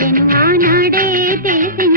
नादे